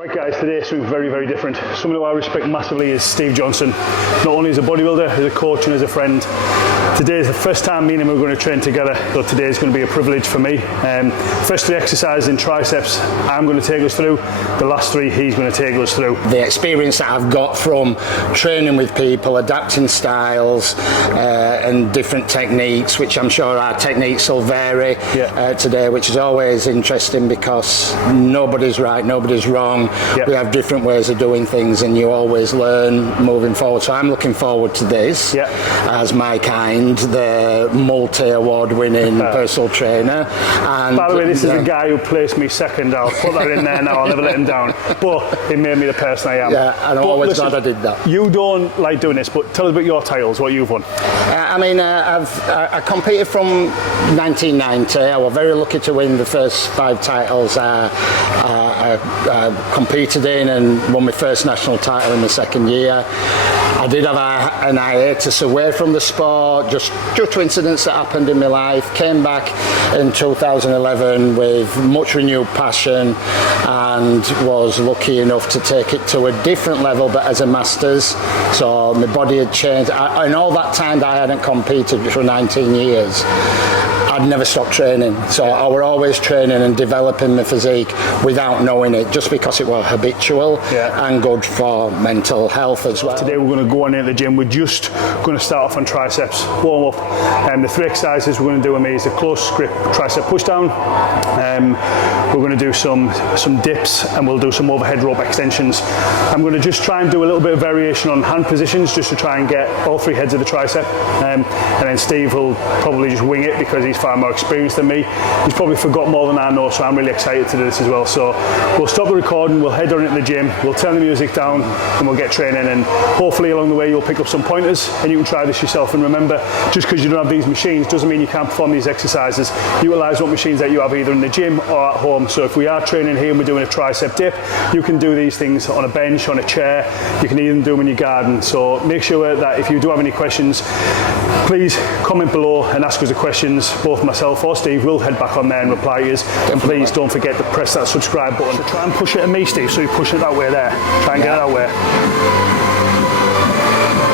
Right guys, today is something very, very different. Someone who I respect massively is Steve Johnson. Not only as a bodybuilder, as a coach and as a friend. Today is the first time me and him are going to train together, so today is going to be a privilege for me. First 3 exercises in triceps I'm going to take us through, the last 3 he's going to take us through. The experience that I've got from training with people, adapting styles and different techniques, which I'm sure our techniques will vary today, which is always interesting because nobody's right, nobody's wrong. We have different ways of doing things and you always learn moving forward. So I'm looking forward to this as my kind, the multi-award winning personal trainer. And by the way, this is a guy who placed me second. I'll put that in there now, I'll never let him down. But it made me the person I am. Yeah, and I'm always glad I did that. You don't like doing this, but tell us about your titles, what you've won. I competed from 1990. I was very lucky to win the first 5 titles I competed in, and won my first national title in the second year. I did have an hiatus away from the sport, just due to incidents that happened in my life. Came back in 2011 with much renewed passion and was lucky enough to take it to a different level, but as a masters. So my body had changed. In all that time that I hadn't competed for 19 years, I'd never stopped training. So I was always training and developing my physique without knowing it, just because it was habitual and good for mental health as well. Today we're going to go on into the gym. We're just going to start off on triceps, warm up. The 3 exercises we're going to do with me is a close grip tricep pushdown. We're going to do some dips and we'll do some overhead rope extensions. I'm going to just try and do a little bit of variation on hand positions just to try and get all 3 heads of the tricep. And then Steve will probably just wing it because he's far more experienced than me. He's probably forgot more than I know, so I'm really excited to do this as well. So we'll stop the recording, we'll head on into the gym, we'll turn the music down and we'll get training, and hopefully along the way you'll pick up some pointers and you can try this yourself. And remember, just because you don't have these machines doesn't mean you can't perform these exercises. Utilise what machines that you have either in the gym or at home. So if we are training here and we're doing a tricep dip, you can do these things on a bench, on a chair, you can even do them in your garden. So make sure that if you do have any questions, please comment below and ask us the questions. Both myself or Steve will head back on there and reply to you. And please don't forget to press that subscribe button. So try and push it at me, Steve, so you're pushing it that way there. Try and get it that way.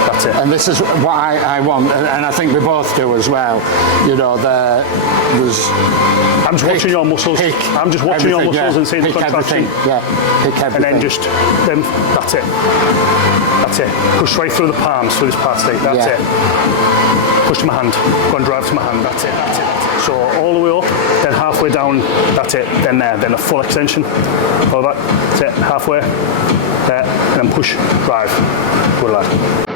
That's it. And this is what I want, and I think we both do as well. You know, there's... I'm just watching your muscles. I'm just watching your muscles and seeing the contraction. Pick everything. And then just, that's it. That's it. Push right through the palms, through this part state. That's it. Push to my hand. Go and drive to my hand. That's it. That's it. So all the way up, then halfway down. That's it. Then there. Then a full extension. All that. That's it. Halfway. There. And then push. Drive. Good lad.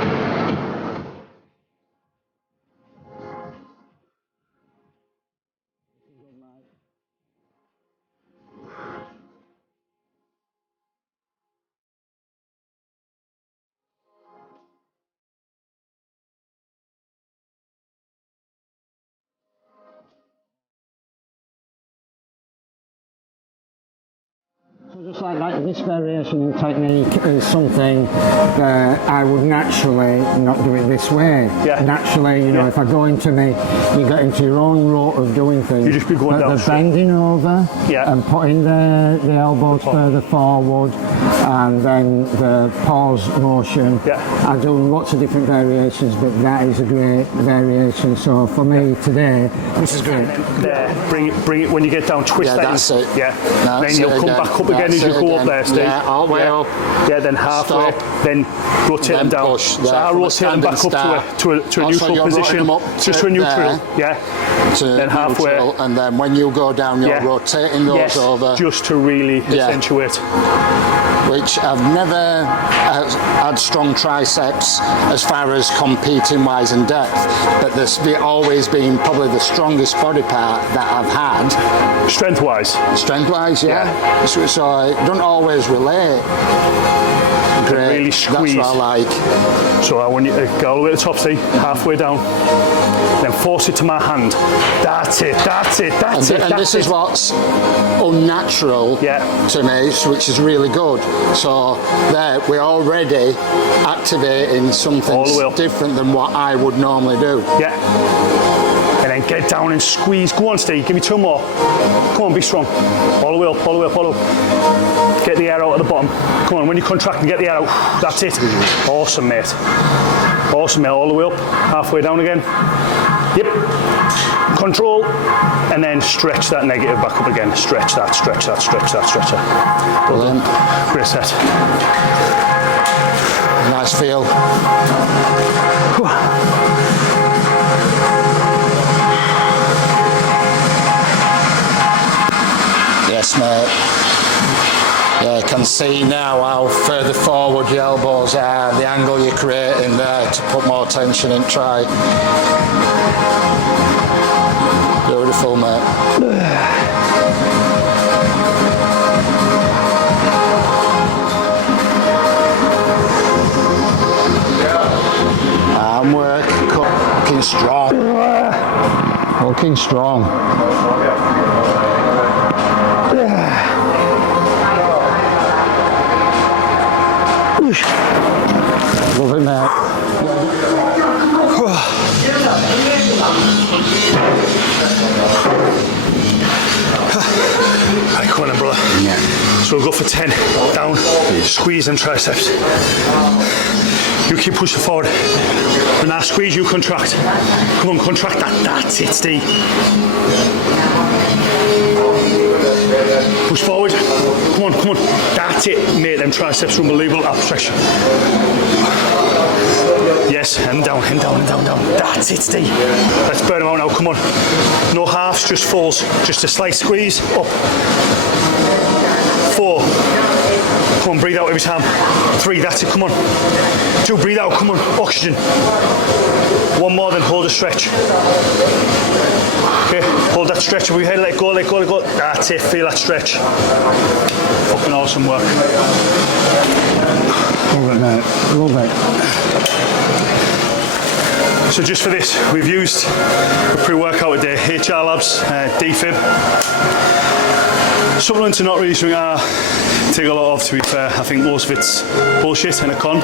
So just like this variation in technique is something that I would naturally not do it this way. Naturally, you know, if I go into you get into your own route of doing things. You just be going down. The bending over and putting the elbows further forward, and then the pause motion. I do lots of different variations, but that is a great variation. So for me today, this is great. There, bring it when you get down. Twist that. That's it. Then you'll come back up again as you go up there, Steve. All the way up. Then halfway. Then rotate them down. Push, so I rotate them back up to a neutral position. Just to a neutral. Then halfway. Neutral, and then when you go down, you're rotating those over. Just to really accentuate. Which I've never had strong triceps as far as competing wise and depth, but there's always been probably the strongest body part that I've had. Strength wise? Strength wise, so it doesn't always relate. Great. Really squeeze. That's what I like. So I want you to go all the way to the top, see, halfway down. Then force it to my hand. That's it, that's it, that's it. And this is what's unnatural to me, which is really good. So there, we're already activating something different than what I would normally do. And then then get down and squeeze. Go on, Steve, give me 2 more. Come on, be strong. All the way up, all the way up, all the way. Get the air out at the bottom. Come on, when you contract and get the air out, that's it. Awesome, mate. Awesome, mate, all the way up, halfway down again. Yep. Control, and then stretch that negative back up again. Stretch that, stretch that, stretch that, stretch that. Brilliant. Great set. Nice feel. Yes, mate. Yeah, I can see now how further forward your elbows are, the angle you're creating there to put more tension in try. Beautiful, mate. Arm work, looking strong. Looking strong. Love it, mate. Right, come on then, brother. Yeah. So we'll go for 10. Down, squeeze and triceps. You keep pushing forward. When I squeeze, you contract. Come on, contract that. That's it, Steve. Push forward. Come on, come on. That's it, mate. Them triceps are unbelievable. Up stretch. Yes, and down, and down, and down, down. That's it, Steve. Let's burn them out now. Come on. No halves, just falls. Just a slight squeeze. Up. 4. Come on, breathe out every time. 3, that's it, come on. 2, breathe out, come on, oxygen. 1 more, then hold a stretch. Okay, hold that stretch over your head, let go, let go, let go. That's it, feel that stretch. Fucking awesome work. Love it, mate. Love it. So just for this, we've used a pre-workout today, HR Labs, DFIB. Supplements are not really something I take a lot of, to be fair. I think most of it's bullshit and a con.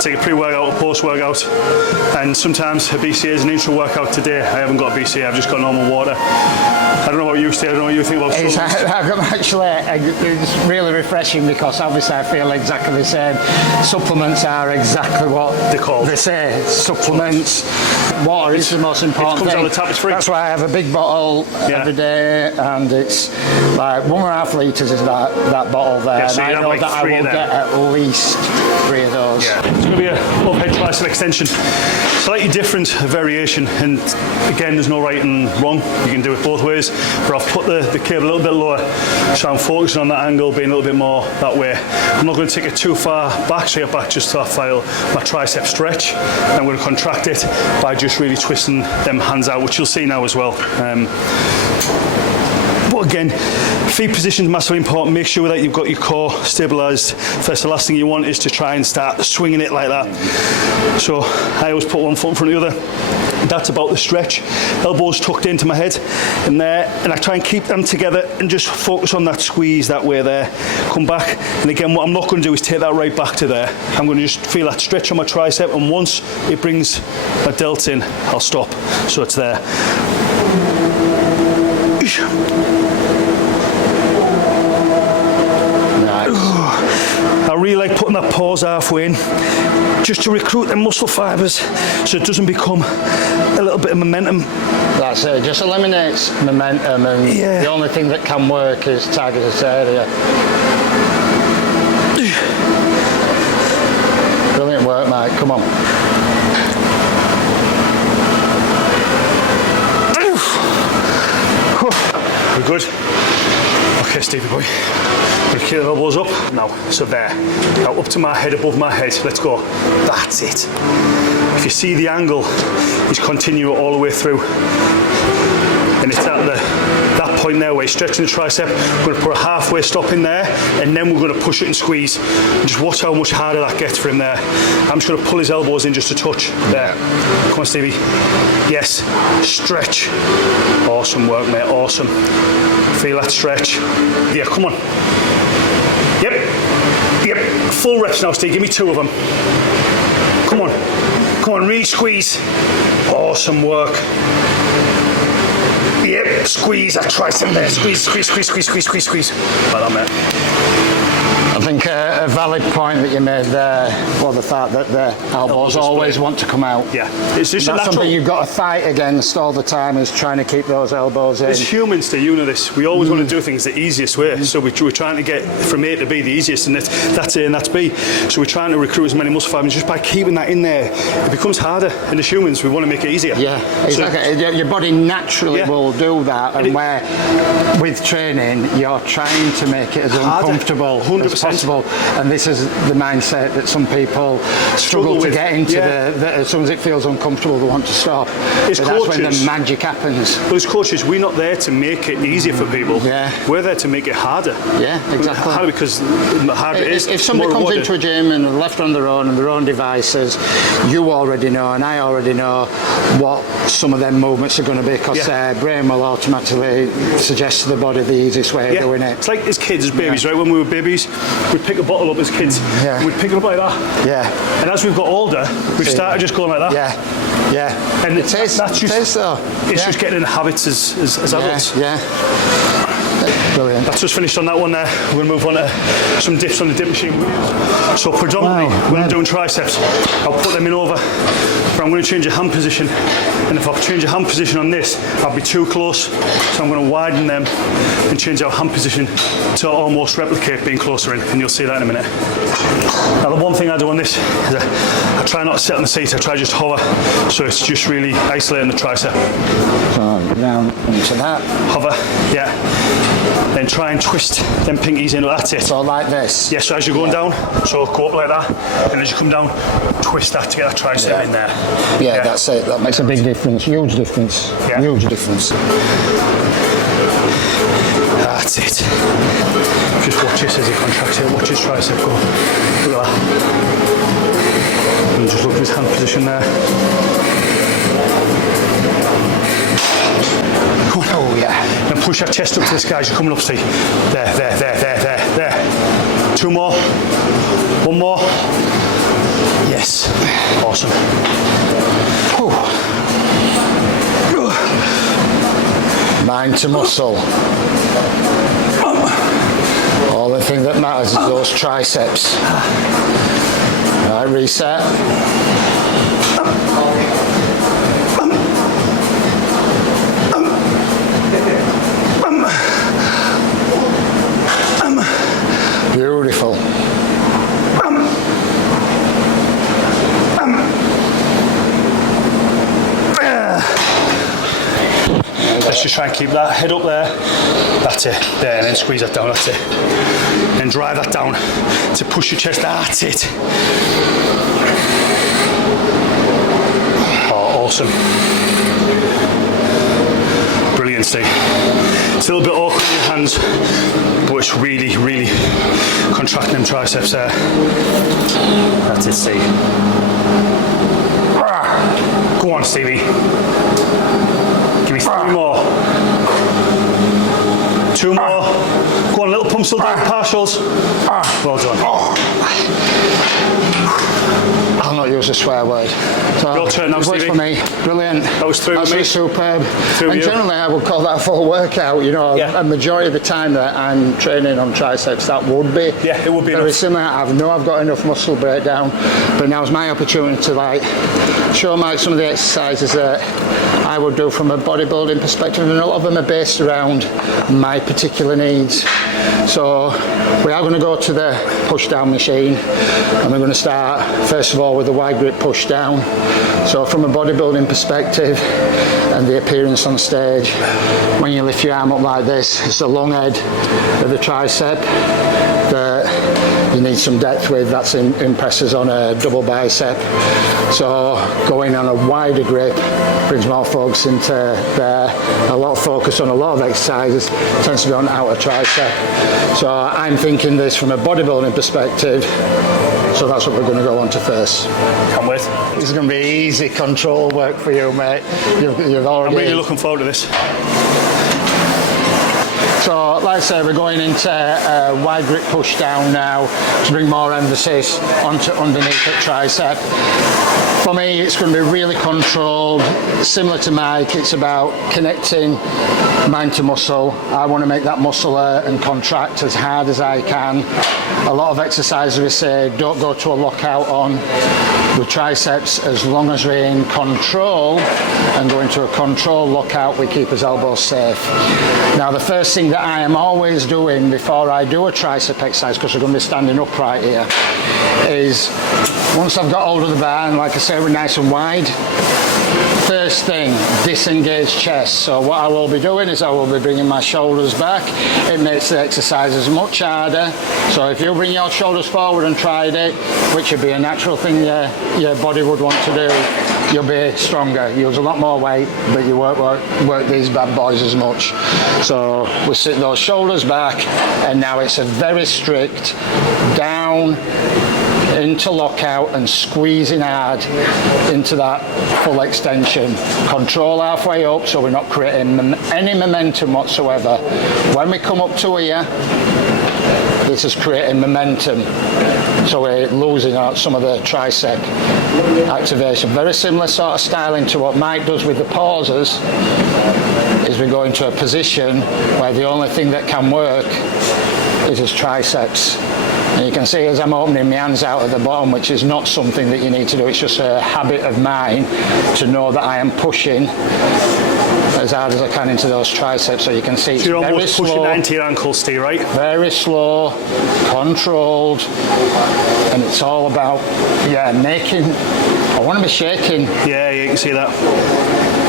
Take a pre-workout, a post-workout, and sometimes a BCA is an intro workout. Today I haven't got a BCA, I've just got normal water. I don't know about you, Steve, I don't know what you think about supplements. It's really refreshing because obviously I feel exactly the same. Supplements are exactly what they say. Supplements. Water is the most important thing. It comes out thing. the tap, it's free. That's why I have a big bottle every day, and it's like 1.5 litres is that bottle there. Yeah, so and I know like that I will get at least 3 of those. Yeah. It's going to be a overhead tricep extension. Slightly different variation, and again, there's no right and wrong. You can do it both ways, but I've put the cable a little bit lower, so I'm focusing on that angle, being a little bit more that way. I'm not going to take it too far back, so you're back just to that file, my tricep stretch. I'm going to contract it by just really twisting them hands out, which you'll see now as well. But again, feet position is massively important. Make sure that you've got your core stabilised. First, the last thing you want is to try and start swinging it like that. So I always put one foot in front of the other. That's about the stretch. Elbows tucked into my head and there, and I try and keep them together and just focus on that squeeze that way there. Come back, and again, what I'm not going to do is take that right back to there. I'm going to just feel that stretch on my tricep, and once it brings my delts in, I'll stop. So it's there. I really like putting that pause halfway in, just to recruit the muscle fibres so it doesn't become a little bit of momentum. That's it, just eliminates momentum, and the only thing that can work is target this area. Brilliant work, Mike, come on. We're good. Okay, Stevie boy. Gonna keep the elbows up. Now, so there. Now up to my head, above my head. Let's go. That's it. If you see the angle, it's continue all the way through. And it's at that point there where you're stretching the tricep. We're gonna put a halfway stop in there, and then we're gonna push it and squeeze. And just watch how much harder that gets for him there. I'm just gonna pull his elbows in just a touch. There. Come on, Stevie. Yes. Stretch. Awesome work, mate. Awesome. Feel that stretch. Yeah, come on. Yep. Yep. Full reps now, Steve. Give me 2 of them. Come on. Come on, really squeeze. Awesome work. Yep, squeeze that tricep there. Squeeze, squeeze, squeeze, squeeze, squeeze, squeeze, squeeze. Like that, mate. I think a valid point that you made there, well, the fact that the elbows always want to come out. Yeah, it's just that's something you've got to fight against all the time, is trying to keep those elbows in. As humans, you know this, we always want to do things the easiest way. So we're trying to get from A to B the easiest, and that's A and that's B. So we're trying to recruit as many muscle fibers. Just by keeping that in there, it becomes harder. And as humans, we want to make it easier. Yeah, exactly. So, your body naturally will do that, and where with training, you're trying to make it as uncomfortable 100%. As possible. And this is the mindset that some people struggle to get into. As soon as it feels uncomfortable, they want to stop. That's when the magic happens. But as coaches, we're not there to make it easier for people. Yeah. We're there to make it harder. Yeah, exactly. Harder because the harder it is. If somebody comes into a gym and they're left on their own and their own devices, you already know, and I already know what some of them movements are going to be, because their brain will automatically suggest to the body the easiest way of doing it. It's like as kids, as babies, right? When we were babies, we'd pick a bottle up as kids. Yeah. We'd pick it up like that. Yeah. And as we've got older, we've started just going like that. Yeah. Yeah. And it tastes though. It's just getting in the habits as adults. Yeah. Brilliant. That's just finished on that one there. We're going to move on to some dips on the dip machine. So predominantly, when I'm doing triceps, I'll put them in over, but I'm going to change a hand position. And if I change a hand position on this, I'll be too close. So I'm going to widen them and change our hand position to almost replicate being closer in. And you'll see that in a minute. Now the one thing I do on this is I try not to sit on the seat. I try just hover. So it's just really isolating the tricep. So down into that. Hover, yeah. Then try and twist them pinkies in. That's it. So like this? Yeah, so as you're going down, so go up like that, and as you come down, twist that to get that tricep in there. Yeah, that's it. That makes a big difference. Huge difference. Yeah. Huge difference. That's it. Just watch this as he contracts it. Watch his tricep go. Look at that. And just look at his hand position there. Oh yeah. And push that chest up to the sky as you're coming up, see. There. Two more. One more. Yes. Awesome. Mind to muscle. All the thing that matters is those triceps. Right, reset. Beautiful. Let's just try and keep that head up there. That's it. There, and then squeeze that down. That's it. And drive that down to push your chest. That's it. Oh, awesome. Brilliant, Steve. It's a little bit awkward in your hands, but it's really, really contracting them triceps there. That's it, Steve. Go on, Stevie. Give me 3 more. 2 more. Go on, little pumps, little partials. Well done. I'll not use a swear word. So your turn now, Stevie. For me. Brilliant. That was 3 with me. Superb. And you. generally I would call that a full workout. You know, a majority of the time that I'm training on triceps, that would be. Yeah, it would be very similar. I know I've got enough muscle breakdown, but now's my opportunity to show some of the exercises that I would do from a bodybuilding perspective, and a lot of them are based around my particular needs. So we are going to go to the pushdown machine, and we're going to start first of all with the wide grip pushdown. So from a bodybuilding perspective and the appearance on stage, when you lift your arm up like this, it's the long head of the tricep that you need some depth with. That's impresses on a double bicep. So going on a wider grip brings more focus into there. A lot of focus on a lot of exercises tends to be on outer tricep. So I'm thinking this from a bodybuilding perspective. So that's what we're going to go on to first. Can't wait. This is going to be easy control work for you, mate. You've already. I'm really looking forward to this. So like I say, we're going into a wide grip push down now to bring more emphasis onto underneath the tricep. For me, it's going to be really controlled, similar to Mike. It's about connecting mind to muscle. I want to make that muscle and contract as hard as I can. A lot of exercises we say don't go to a lockout on the triceps. As long as we're in control and go into a control lockout, we keep his elbows safe. Now the first thing that I am always doing before I do a tricep exercise, because we're going to be standing upright here, is once I've got hold of the bar, and like I say, we're nice and wide, first thing, disengage chest. So what I will be doing is I will be bringing my shoulders back. It makes the exercises much harder. So if you bring your shoulders forward and tried it, which would be a natural thing your body would want to do, you'll be stronger. Use a lot more weight, but you won't work these bad boys as much. So we sit those shoulders back, and now it's a very strict down into lockout and squeezing hard into that full extension. Control halfway up so we're not creating any momentum whatsoever. When we come up to here, this is creating momentum, so we're losing out some of the tricep activation. Very similar sort of styling to what Mike does with the pauses, is we go into a position where the only thing that can work is his triceps. And you can see as I'm opening my hands out at the bottom, which is not something that you need to do, it's just a habit of mine to know that I am pushing as hard as I can into those triceps. So you can see it's you're very almost slow, pushing that into your ankles, Steve, right? very slow, controlled, and it's all about, making, I want to be shaking. Yeah, you can see that.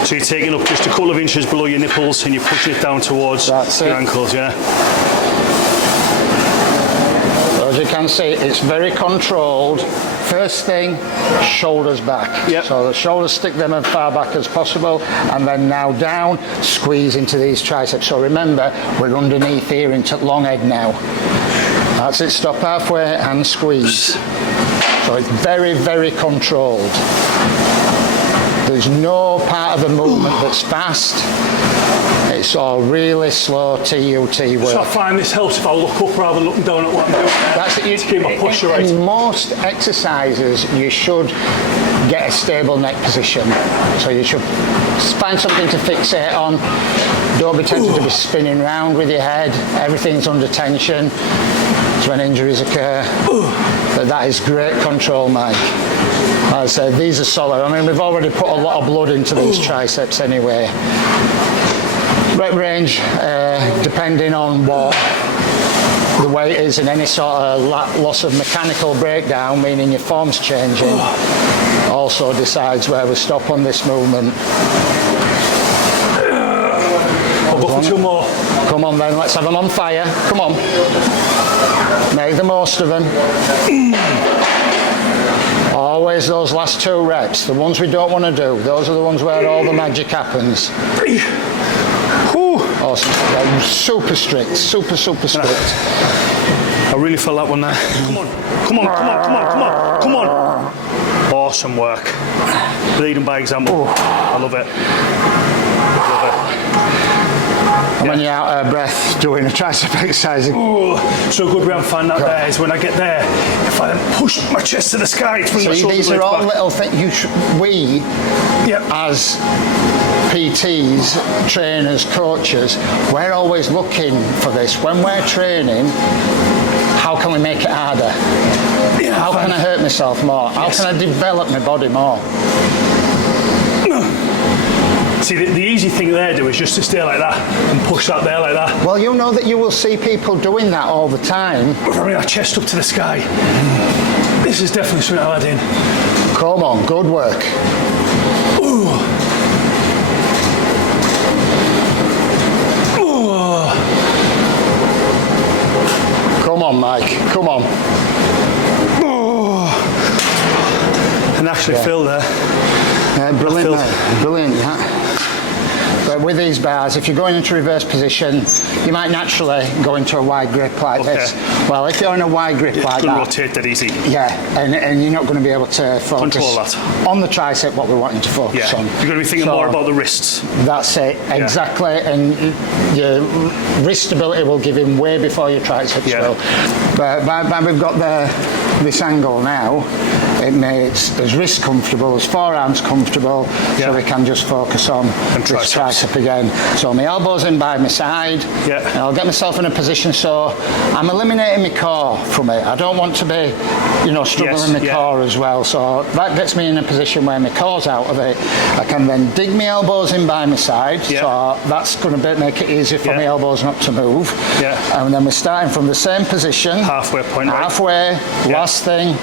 So you're taking up just a couple of inches below your nipples and you're pushing it down towards your ankles, yeah? As you can see, it's very controlled. First thing, shoulders back. Yep. So the shoulders, stick them as far back as possible, and then now down, squeeze into these triceps. So remember, we're underneath here into long head now. That's it, stop halfway and squeeze. So it's very, very controlled. There's no part of the movement that's fast. It's all really slow TUT work. So I find this helps if I look up rather than looking down at what I'm doing. That's it. To keep my posture right. In most exercises, you should get a stable neck position. So you should find something to fixate on. Don't be tempted to be spinning around with your head. Everything's under tension. It's when injuries occur. But that is great control, Mike. As I said, these are solid. I mean, we've already put a lot of blood into these triceps anyway. Rep range, depending on what the weight is and any sort of loss of mechanical breakdown, meaning your form's changing, also decides where we stop on this movement. I'll go for two more. Come on then, let's have them on fire. Come on. Make the most of them. Always those last two reps, the ones we don't want to do, those are the ones where all the magic happens. Awesome. They're super strict, super strict. I really felt that one there. Come on, come on, come on, come on, come on, come on. Awesome work. Leading by example. I love it. And when you're out of breath doing a tricep exercise. So a good way I find that there is when I get there, if I then push my chest to the sky, it's so these are all little things we as PTs, trainers, coaches, we're always looking for this. When we're training, how can we make it harder? Yeah, how can I hurt myself more? How can I develop my body more? See, the easy thing there do is just to stay like that and push that there like that. Well, you know that you will see people doing that all the time. Bring our chest up to the sky. This is definitely something I'll add in. Come on, good work. Ooh. Come on, Mike, come on. And actually Phil there. Yeah, brilliant, mate. Brilliant, yeah. But with these bars, if you're going into reverse position, you might naturally go into a wide grip like this. Well, if you're in a wide grip like that, rotate that easy. Yeah, and you're not going to be able to focus Control that. on the tricep, what we want you to focus on. You're going to be thinking more about the wrists. That's it, exactly. And your wrist stability will give in way before your triceps will. But by we've got this angle now, it makes his wrist comfortable, his forearms comfortable, so we can just focus on this tricep again. So my elbows in by my side, and I'll get myself in a position so I'm eliminating my core from it. I don't want to be, you know, struggling my core as well. So that gets me in a position where my core's out of it. I can then dig my elbows in by my side, so that's going to make it easier for my elbows not to move. And then we're starting from the same position. Halfway point. Halfway, last thing,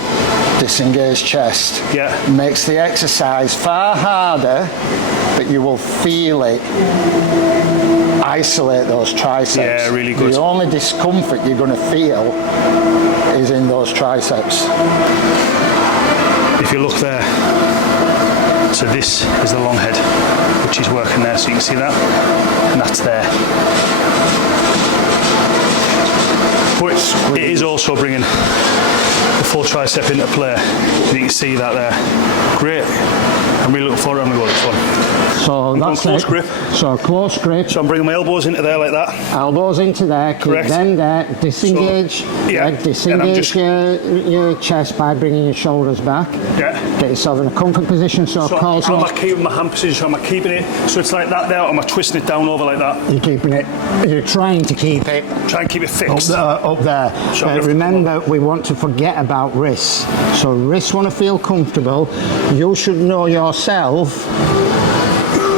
disengage chest. Makes the exercise far harder, but you will feel it isolate those triceps. Yeah, really good. The only discomfort you're going to feel is in those triceps. If you look there, so this is the long head, which is working there, so you can see that, and that's there. But it is also bringing the full tricep into play. You can see that there. Great. I'm really looking forward to having a go at this one. So that's close grip. So close grip. So I'm bringing my elbows into there like that. Elbows into there. Keep them there. Disengage. Disengage your chest by bringing your shoulders back. Get yourself in a comfort position. So how am I keeping my hand position? So am I keeping it so it's like that there, or am I twisting it down over like that? You're keeping it. You're trying to keep it. Try and keep it fixed. Up there. So remember, we want to forget about wrists. So wrists want to feel comfortable. You should know yourself.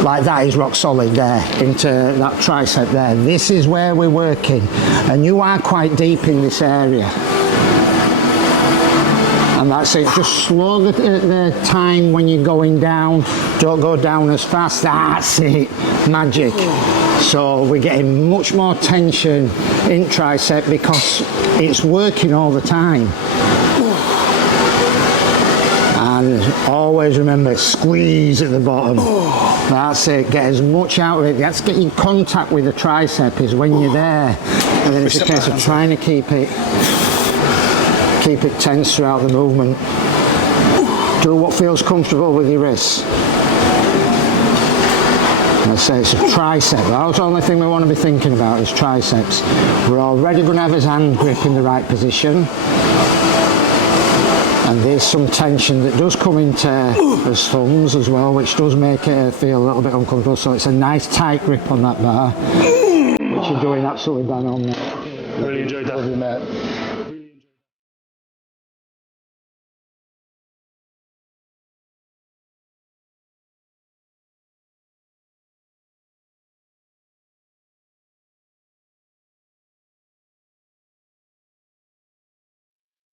Like that is rock solid there, into that tricep there. This is where we're working, and you are quite deep in this area. And that's it, just slow the time when you're going down, don't go down as fast, that's it, magic. So we're getting much more tension in tricep because it's working all the time. And always remember, squeeze at the bottom. That's it, get as much out of it. That's getting contact with the tricep is when you're there. And then it's a case of trying to keep it tense throughout the movement. Do what feels comfortable with your wrists. Let's say it's a tricep. That's the only thing we want to be thinking about is triceps. We're already going to have his hand grip in the right position. And there's some tension that does come into his thumbs as well, which does make it feel a little bit uncomfortable. So it's a nice tight grip on that bar, which you're doing absolutely bang on there. Really enjoyed that. Love you, mate.